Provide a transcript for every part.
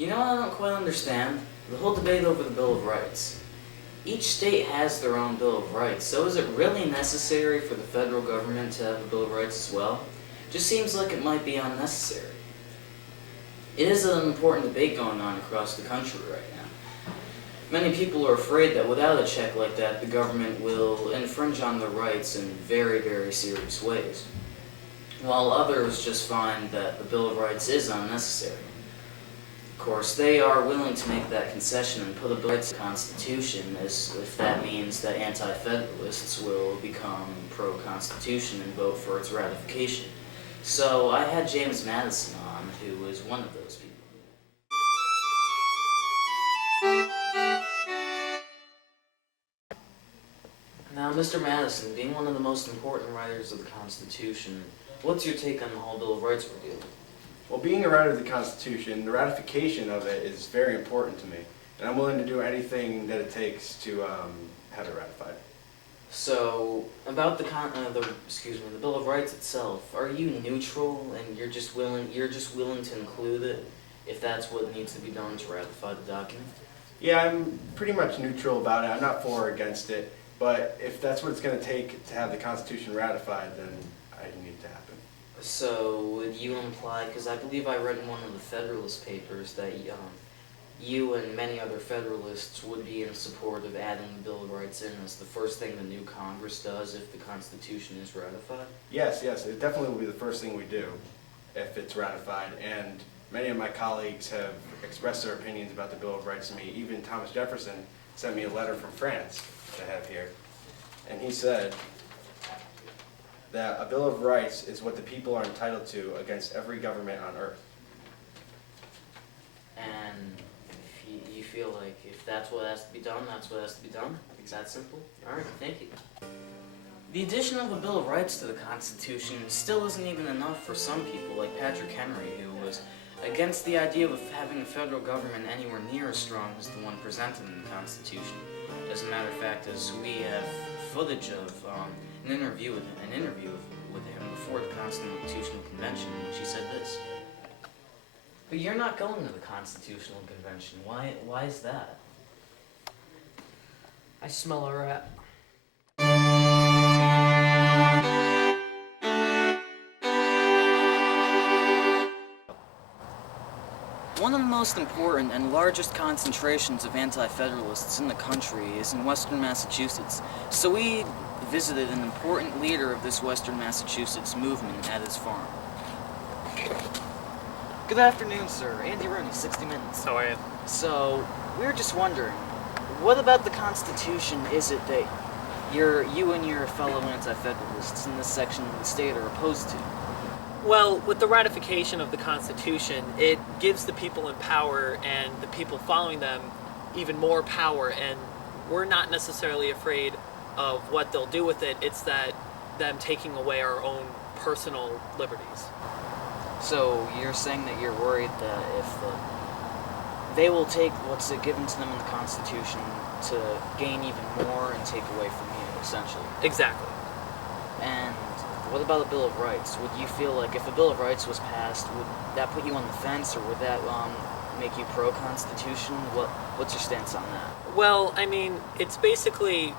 You know what I don't quite understand? The whole debate over the Bill of Rights. Each state has their own Bill of Rights, so is it really necessary for the federal government to have a Bill of Rights as well? Just seems like it might be unnecessary. It is an important debate going on across the country right now. Many people are afraid that without a check like that, the government will infringe on their rights in very, very serious ways, while others just find that the Bill of Rights is unnecessary. Of course, they are willing to make that concession and put a Bill of Rights in the Constitution as if that means that anti-federalists will become pro-Constitution and vote for its ratification. So I had James Madison on, who is one of those people. Now, Mr. Madison, being one of the most important writers of the Constitution, what's your take on the whole Bill of Rights ordeal? Well, being a writer of the Constitution, the ratification of it is very important to me, and I'm willing to do anything that it takes to have it ratified. So, about the Bill of Rights itself, are you neutral and you're just willing to include it if that's what needs to be done to ratify the document? Yeah, I'm pretty much neutral about it. I'm not for or against it, but if that's what it's going to take to have the Constitution ratified, then I need it to happen. So, would you imply, because I believe I read in one of the Federalist papers that you and many other Federalists would be in support of adding the Bill of Rights in as the first thing the new Congress does if the Constitution is ratified? Yes, it definitely will be the first thing we do if it's ratified, and many of my colleagues have expressed their opinions about the Bill of Rights to me. Even Thomas Jefferson sent me a letter from France that I have here, and he said that a Bill of Rights is what the people are entitled to against every government on earth. And if you feel like if that's what has to be done, that's what has to be done? It's that simple? Alright, thank you. The addition of a Bill of Rights to the Constitution still isn't even enough for some people, like Patrick Henry, who was against the idea of having a federal government anywhere near as strong as the one presented in the Constitution. As a matter of fact, as we have footage of an interview with him before the Constitutional Convention, in which he said this. But you're not going to the Constitutional Convention. Why is that? I smell a rat. One of the most important and largest concentrations of anti-federalists in the country is in Western Massachusetts. So we visited an important leader of this Western Massachusetts movement at his farm. Good afternoon, sir. Andy Rooney, 60 Minutes. How are you? So, we were just wondering, what about the Constitution is it that you and your fellow anti-federalists in this section of the state are opposed to? Well, with the ratification of the Constitution, it gives the people in power and the people following them even more power, and we're not necessarily afraid of what they'll do with it. It's that them taking away our own personal liberties. So you're saying that you're worried that if they will take what's given to them in the Constitution to gain even more and take away from you, essentially. Exactly. And what about a Bill of Rights? Would you feel like if a Bill of Rights was passed, would that put you on the fence, or would that make you pro-Constitution? What's your stance on that? Well, I mean, it's basically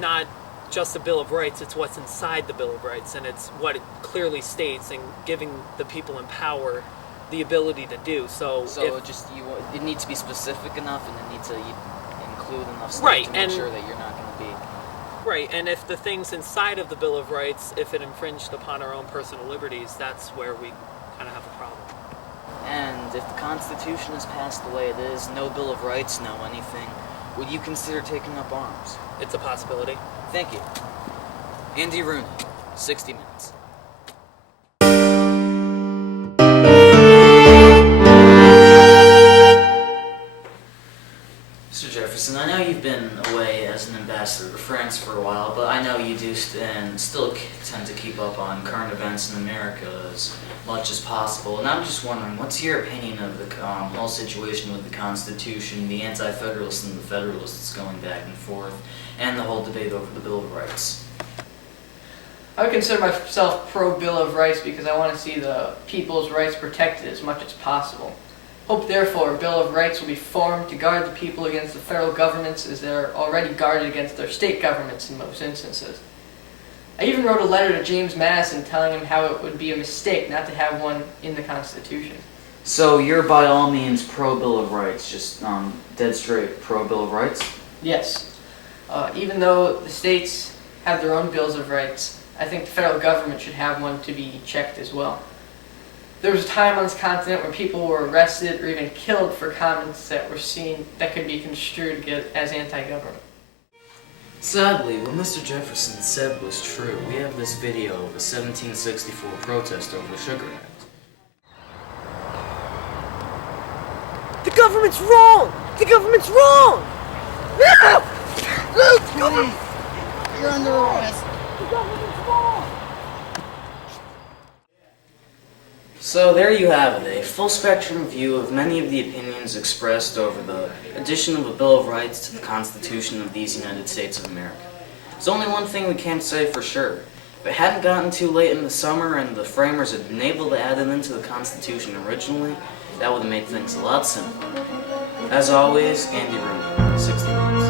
not just a Bill of Rights, it's what's inside the Bill of Rights, and it's what it clearly states, and giving the people in power the ability to do. So it needs to be specific enough, and it needs to include enough stuff right, to make sure that you're not going to be... Right, and if the things inside of the Bill of Rights, if it infringed upon our own personal liberties, that's where we kind of have a problem. And if the Constitution is passed the way it is, no Bill of Rights, no anything, would you consider taking up arms? It's a possibility. Thank you. Andy Rooney, 60 Minutes. Mr. Jefferson, I know you've been away as an ambassador to France for a while, but I know you do still tend to keep up on current events in America as much as possible. And I'm just wondering, what's your opinion of the whole situation with the Constitution, the Anti-Federalists and the Federalists going back and forth, and the whole debate over the Bill of Rights? I would consider myself pro-Bill of Rights because I want to see the people's rights protected as much as possible. Hope therefore a Bill of Rights will be formed to guard the people against the federal governments as they are already guarded against their state governments in most instances. I even wrote a letter to James Madison telling him how it would be a mistake not to have one in the Constitution. So you're by all means pro Bill of Rights, just dead straight pro Bill of Rights? Yes. Even though the states have their own bills of rights, I think the federal government should have one to be checked as well. There was a time on this continent where people were arrested or even killed for comments that were seen that could be construed as anti-government. Sadly, what Mr. Jefferson said was true. We have this video of a 1764 protest over the Sugar Act. The government's wrong! The government's wrong! No! Please, you're under arrest. The government's wrong! So there you have it, a full spectrum view of many of the opinions expressed over the addition of a Bill of Rights to the Constitution of these United States of America. There's only one thing we can't say for sure. If it hadn't gotten too late in the summer and the framers had been able to add it into the Constitution originally, that would have made things a lot simpler. As always, Andy Rooney, 60 Minutes.